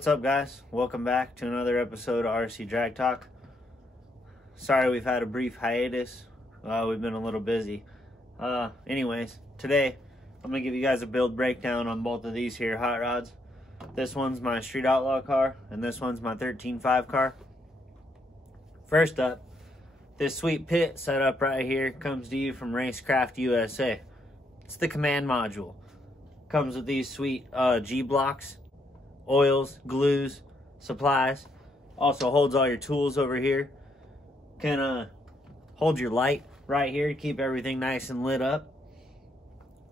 What's up, guys? Welcome back to another episode of RC Drag Talk. Sorry we've had a brief hiatus. We've been a little busy. Anyways, today I'm going to give you guys a build breakdown on both of these here hot rods. This one's my Street Outlaw car, and this one's my 13.5 car. First up, this sweet pit set up right here comes to you from Racecraft USA. It's the command module. Comes with these sweet G-blocks, oils, glues, supplies. Also holds all your tools over here. Can hold your light right here to keep everything nice and lit up.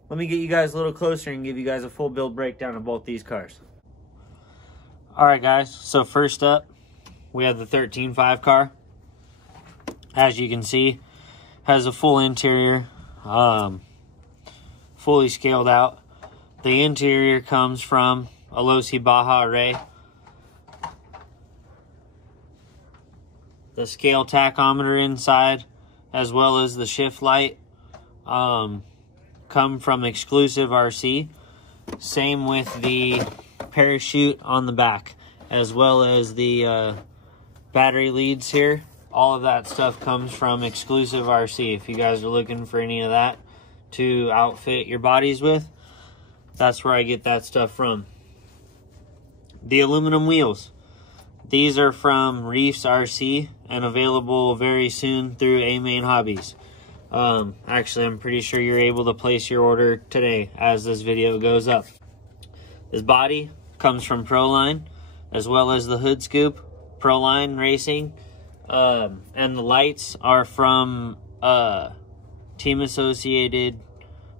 Let me get you guys a little closer and give you guys a full build breakdown of both these cars. Alright guys, so first up we have the 13.5 car. As you can see, has a full interior, fully scaled out. The interior comes from a Losi Baja array. The scale tachometer inside, as well as the shift light, come from Exclusive RC. Same with the parachute on the back, as well as the battery leads here. All of that stuff comes from Exclusive RC. If you guys are looking for any of that to outfit your bodies with, that's where I get that stuff from. The aluminum wheels. These are from Reefs RC and available very soon through A-Main Hobbies. Actually, I'm pretty sure you're able to place your order today as this video goes up. This body comes from Proline, as well as the hood scoop, Proline Racing. And the lights are from Team Associated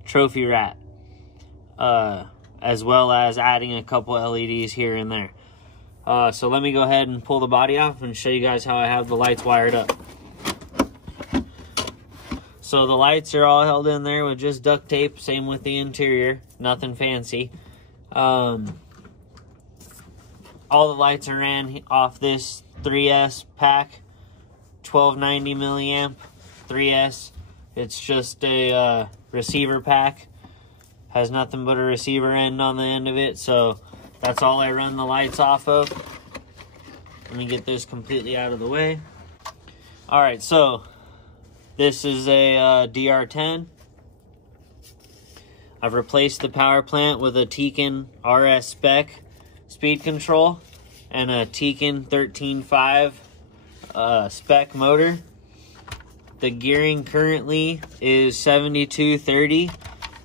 Trophy Rat, as well as adding a couple LEDs here and there. So let me go ahead and pull the body off and show you guys how I have the lights wired up. So the lights are all held in there with just duct tape, same with the interior, nothing fancy. All the lights are ran off this 3S pack, 1290 milliamp 3S. It's just a receiver pack. Has nothing but a receiver end on the end of it, so that's all I run the lights off of. Let me get this completely out of the way. Alright, so this is a DR10. I've replaced the power plant with a Tekin RS spec speed control and a Tekin 13.5 spec motor. The gearing currently is 7230,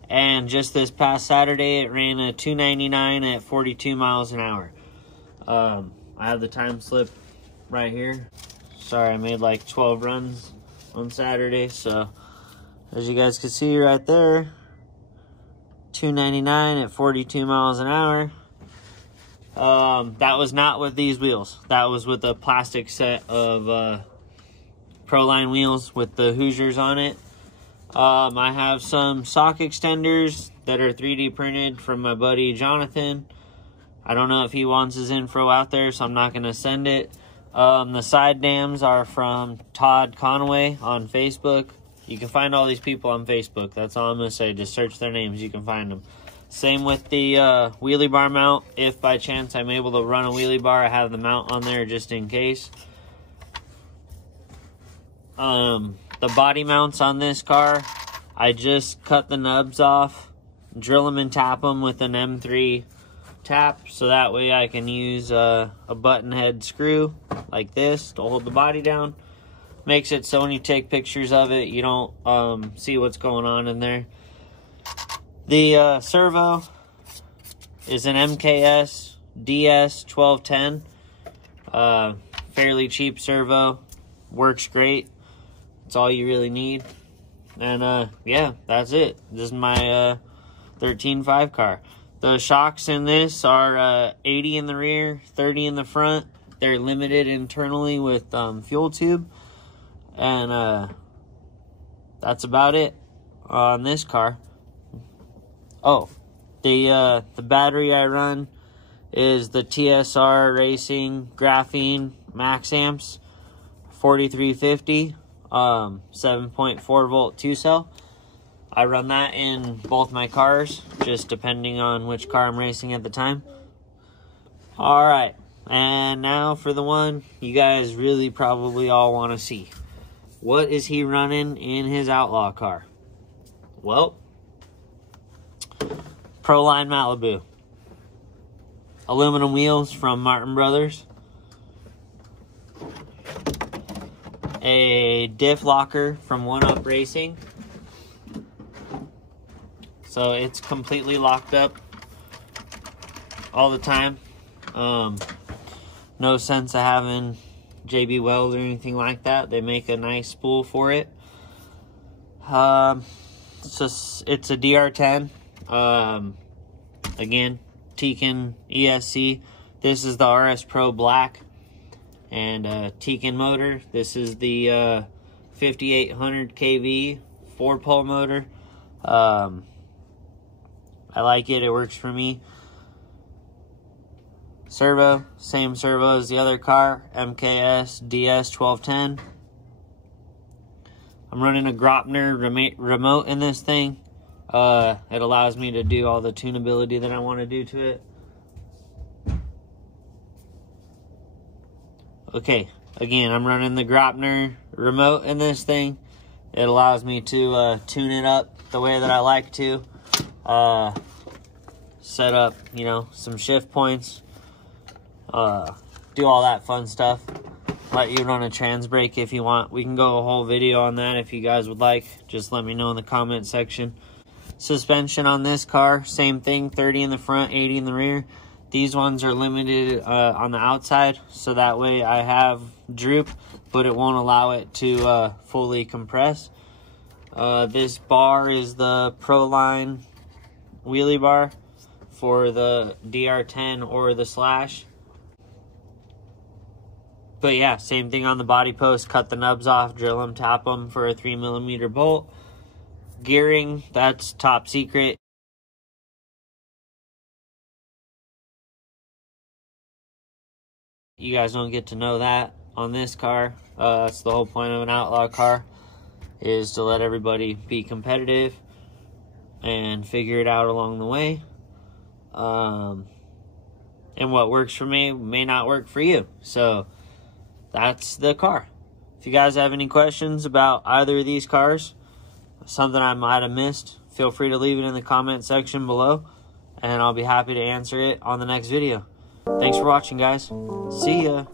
and just this past Saturday it ran a 299 at 42 miles an hour. I have the time slip right here. Sorry, I made like 12 runs on Saturday, so as you guys can see right there, 299 at 42 miles an hour. That was not with these wheels. That was with a plastic set of Proline wheels with the Hoosiers on it. I have some sock extenders that are 3D printed from my buddy Jonathan. I don't know if he wants his info out there, so I'm not going to send it. The side dams are from Todd Conway on Facebook. You can find all these people on Facebook. That's all I'm going to say. Just search their names. You can find them. Same with the wheelie bar mount. If by chance I'm able to run a wheelie bar, I have the mount on there just in case. The body mounts on this car, I just cut the nubs off, drill them and tap them with an M3 tap, so that way I can use a button head screw like this to hold the body down. Makes it so when you take pictures of it, you don't see what's going on in there. The servo is an MKS DS 1210. Fairly cheap servo, works great. That's all you really need. And yeah, that's it. This is my 13.5 car. The shocks in this are 80 in the rear, 30 in the front. They're limited internally with fuel tube. And that's about it on this car. Oh, the battery I run is the TSR Racing Graphene Max Amps 4350. 7.4 volt 2-cell. I run that in both my cars, just depending on which car I'm racing at the time. All right, and now for the one you guys really probably all want to see. What is he running in his Outlaw car? Well, Proline Malibu. Aluminum wheels from Martin Brothers. A diff locker from 1-Up Racing. So it's completely locked up all the time. No sense of having JB Weld or anything like that. They make a nice spool for it. It's a DR10. Again, Tekin ESC. This is the RS Pro Black. And Tekin motor. This is the 5800 kV 4-pole motor. I like it. It works for me. Servo, same servo as the other car, MKS DS1210. I'm running a Gropner remote in this thing. It allows me to do all the tunability that I want to do to it. Okay, again, I'm running the Gropner remote in this thing. It allows me to tune it up the way that I like to. Set up, you know, some shift points. Do all that fun stuff. Let you run a trans brake if you want. We can go a whole video on that if you guys would like. Just let me know in the comment section. Suspension on this car, same thing, 30 in the front, 80 in the rear. These ones are limited on the outside, so that way I have droop, but it won't allow it to fully compress. This bar is the Proline wheelie bar for the DR10 or the Slash. But yeah, same thing on the body post. Cut the nubs off, drill them, tap them for a 3mm bolt. Gearing, that's top secret. You guys don't get to know that on this car. That's the whole point of an Outlaw car, is to let everybody be competitive and figure it out along the way. And what works for me may not work for you. So that's the car. If you guys have any questions about either of these cars, something I might have missed, feel free to leave it in the comment section below, and I'll be happy to answer it on the next video. Thanks for watching, guys. See ya.